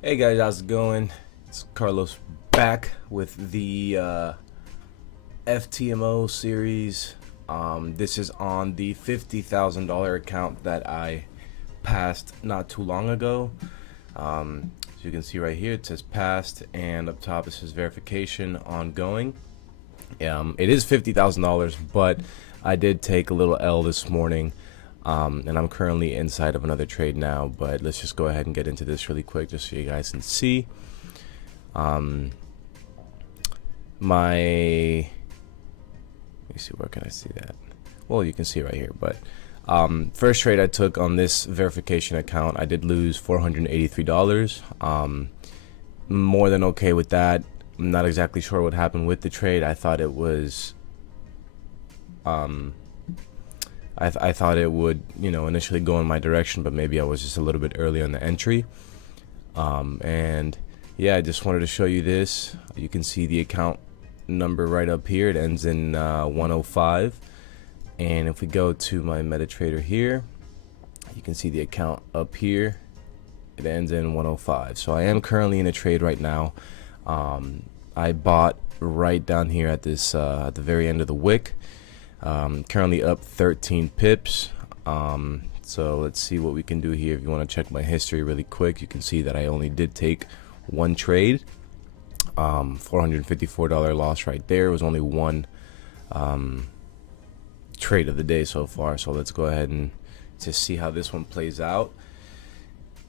Hey guys, how's it going? It's Carlos back with the FTMO series. This is on the $50,000 account that I passed not too long ago. As you can see right here, it says passed, and up top it says verification ongoing. It is $50,000, but I did take a little L this morning. And I'm currently inside of another trade now, but let's just go ahead and get into this really quick just so you guys can see. Let me see, where can I see that? Well, you can see right here, but first trade I took on this verification account, I did lose $483. More than okay with that. I'm not exactly sure what happened with the trade. I thought it was I thought it would, initially go in my direction, but maybe I was just a little bit early on the entry. And yeah, I just wanted to show you this. You can see the account number right up here. It ends in 105. And if we go to my MetaTrader here, you can see the account up here. It ends in 105. So I am currently in a trade right now. I bought right down here at this at the very end of the wick. Currently up 13 pips. So let's see what we can do here. If you want to check my history really quick, you can see that I only did take one trade. $454 loss right there. It was only one trade of the day so far. So let's go ahead and just see how this one plays out.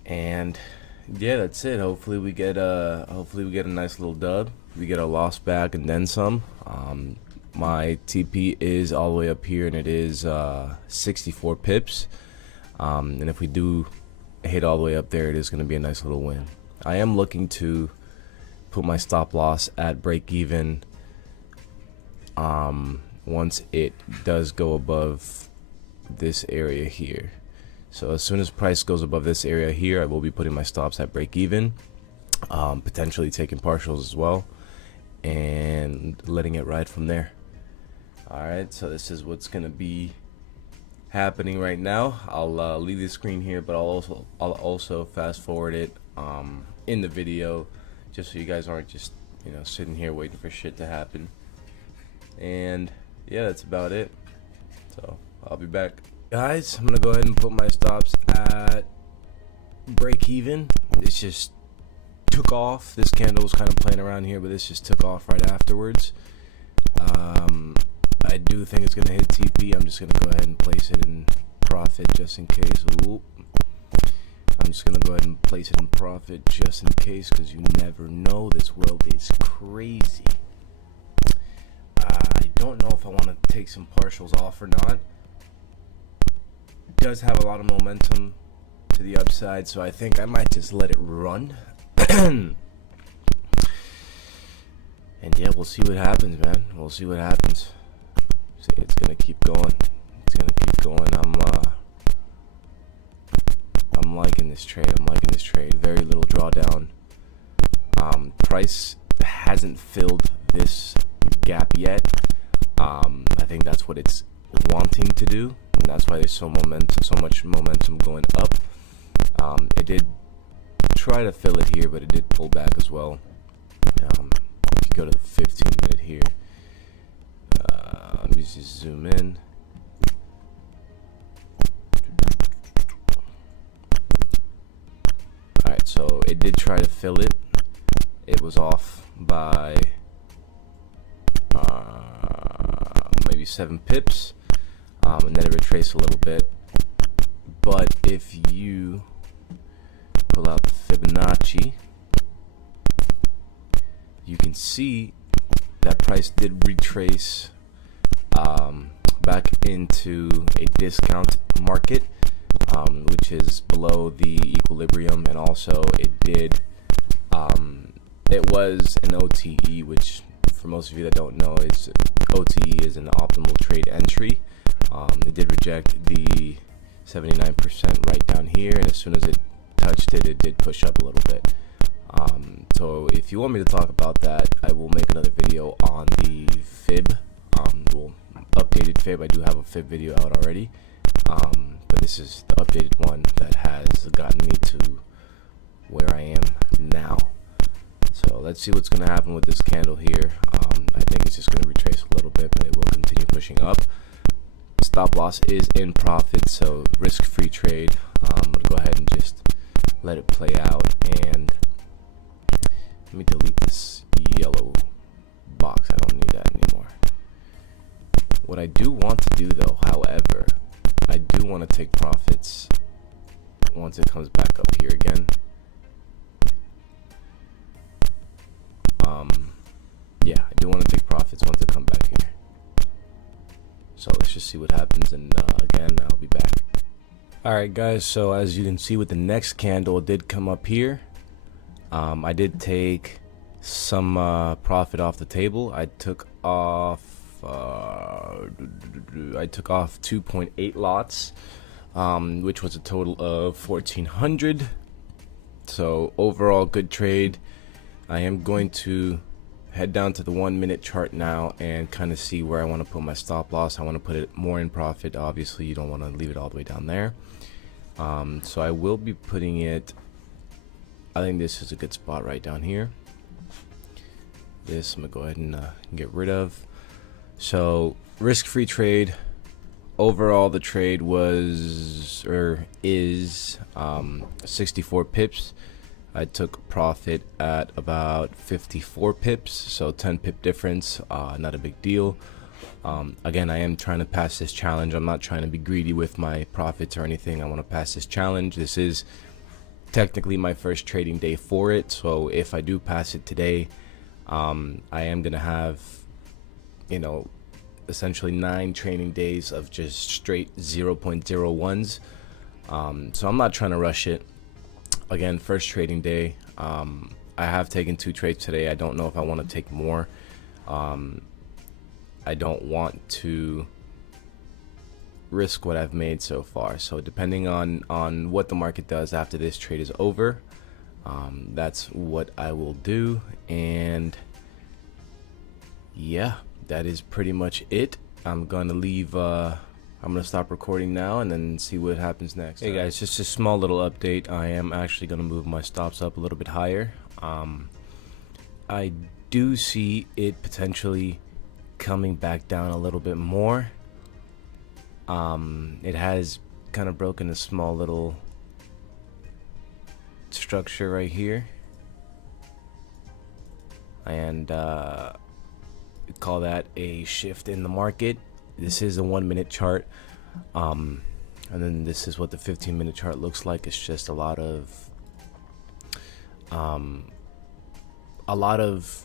And yeah, that's it. Hopefully we get a nice little dub. We get a loss back and then some. My TP is all the way up here, and it is 64 pips. And if we do hit all the way up there, it is going to be a nice little win. I am looking to put my stop loss at break even once it does go above this area here. So as soon as price goes above this area here, I will be putting my stops at break even, potentially taking partials as well, and letting it ride from there. Alright, so this is what's gonna be happening right now. I'll leave the screen here, but I'll also fast forward it in the video, just so you guys aren't just sitting here waiting for shit to happen. And yeah, that's about it. So I'll be back, guys. I'm gonna go ahead and put my stops at break even. This just took off. This candle was kind of playing around here, but this just took off right afterwards. I do think it's gonna hit TP. I'm just gonna go ahead and place it in profit just in case. Ooh. I'm just gonna go ahead and place it in profit just in case, because you never know. This world is crazy. I don't know if I want to take some partials off or not. It does have a lot of momentum to the upside, so I think I might just let it run. And yeah, we'll see what happens, man. We'll see what happens. See, it's gonna keep going. It's gonna keep going. I'm liking this trade. I'm liking this trade. Very little drawdown. Price hasn't filled this gap yet. I think that's what it's wanting to do, and that's why there's so much momentum going up. It did try to fill it here, but it did pull back as well. If you go to the 15-minute here, let me just zoom in. Alright, so it did try to fill it. It was off by maybe 7 pips, and then it retraced a little bit. But if you pull out the Fibonacci, you can see that price did retrace back into a discount market, which is below the equilibrium, and also it was an OTE, which for most of you that don't know, is OTE is an optimal trade entry. It did reject the 79% right down here, and as soon as it touched it, it did push up a little bit. So if you want me to talk about that, I will make another video on the fib, updated fib. I do have a fib video out already, but this is the updated one that has gotten me to where I am let's see what's going to happen with this candle here. I think it's just going to retrace a little bit, but it will continue pushing up. Stop loss is in profit, so risk-free trade. I'm going to go ahead and just let it play out, and let me delete this yellow box. I don't need that anymore. What I do want to do though, however, I do want to take profits once it comes back up here again. Yeah, I do want to take profits once it comes back here. So let's just see what happens, and again, I'll be back. Alright guys, so as you can see with the next candle, it did come up here. I did take some profit off the table. I took off 2.8 lots, which was a total of 1,400. So overall, good trade. I am going to head down to the 1 minute chart now and kind of see where I want to put my stop loss. I want to put it more in profit. Obviously, you don't want to leave it all the way down there. So I will be putting it, I think this is a good spot right down here. This I'm gonna go ahead and get rid of. So risk-free trade. Overall, the trade was is 64 pips. I took profit at about 54 pips, so 10 pip difference. Not a big deal. Again, I am trying to pass this challenge. I'm not trying to be greedy with my profits or anything. I want to pass this challenge. This is technically my first trading day for it, so if I do pass it today, I am gonna have, you know, essentially 9 training days of just straight 0.01s. So I'm not trying to rush it. Again, first trading day. I have taken 2 trades today. I don't know if I want to take more. I don't want to risk what I've made so far. So depending on what the market does after this trade is over, that's what I will do. And yeah, that is pretty much it. I'm gonna leave. I'm gonna stop recording now and then see what happens next. Hey guys, just a small little update. I am actually gonna move my stops up a little bit higher. I do see it potentially coming back down a little bit more. It has kind of broken a small little structure right here, and call that a shift in the market. This is a 1 minute chart, and then this is what the 15-minute chart looks like. It's just a lot of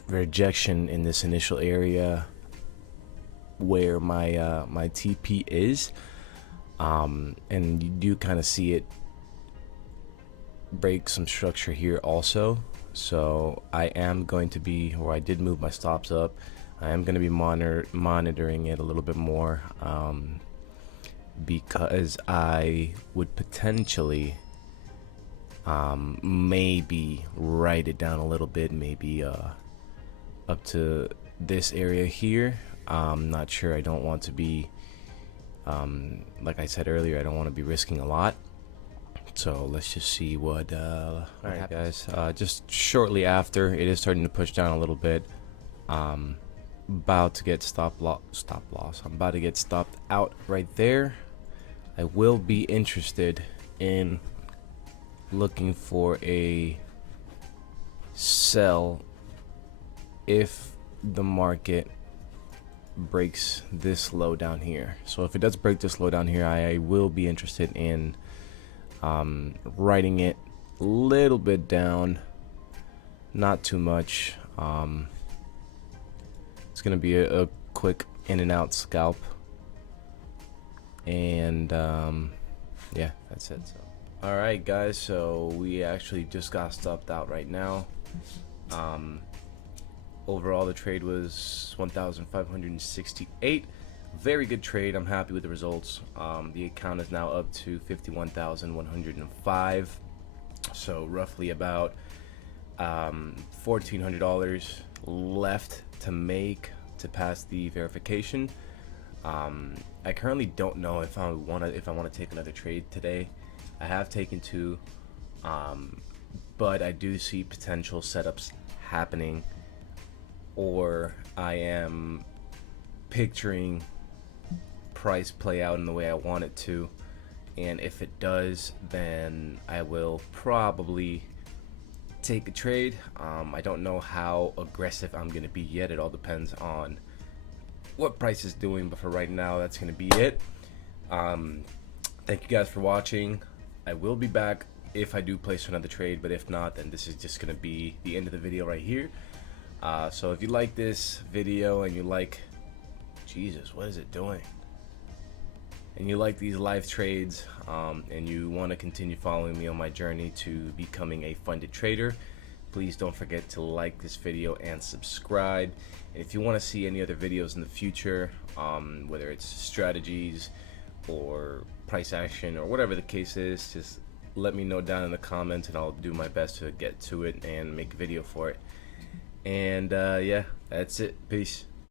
rejection in this initial area where my my TP is, and you do kind of see it break some structure here also. So I am going to be, or I did move my stops up. I am going to be monitoring it a little bit more, because I would potentially maybe write it down a little bit, maybe up to this area here. I'm not sure. I don't want to be, like I said earlier, I don't want to be risking a lot. So let's just see what alright guys, just shortly after, it is starting to push down a little bit. About to get stop loss. I'm about to get stopped out right there. I will be interested in looking for a sell if the market breaks this low down here. So if it does break this low down here, I will be interested in writing it a little bit down, not too much. It's gonna be a quick in and out scalp, and yeah, that's it. So all right guys, so we actually just got stopped out right now. Overall, the trade was 1,568. Very good trade. I'm happy with the results. The account is now up to 51,105, so roughly about $1,400 left to make to pass the verification. I currently don't know if I want to take another trade today. I have taken 2, but I do see potential setups happening, or I am picturing price play out in the way I want it to. And if it does, then I will probably take a trade. I don't know how aggressive I'm gonna be yet. It all depends on what price is doing, but for right now, that's gonna be it. Thank you guys for watching. I will be back if I do place another trade, but if not, then this is just gonna be the end of the video right here. So if you like this video and you like, Jesus, what is it doing? And you like these live trades, and you want to continue following me on my journey to becoming a funded trader, please don't forget to like this video and subscribe. And if you want to see any other videos in the future, whether it's strategies or price action or whatever the case is, just let me know down in the comments and I'll do my best to get to it and make a video for it. And yeah, that's it. Peace.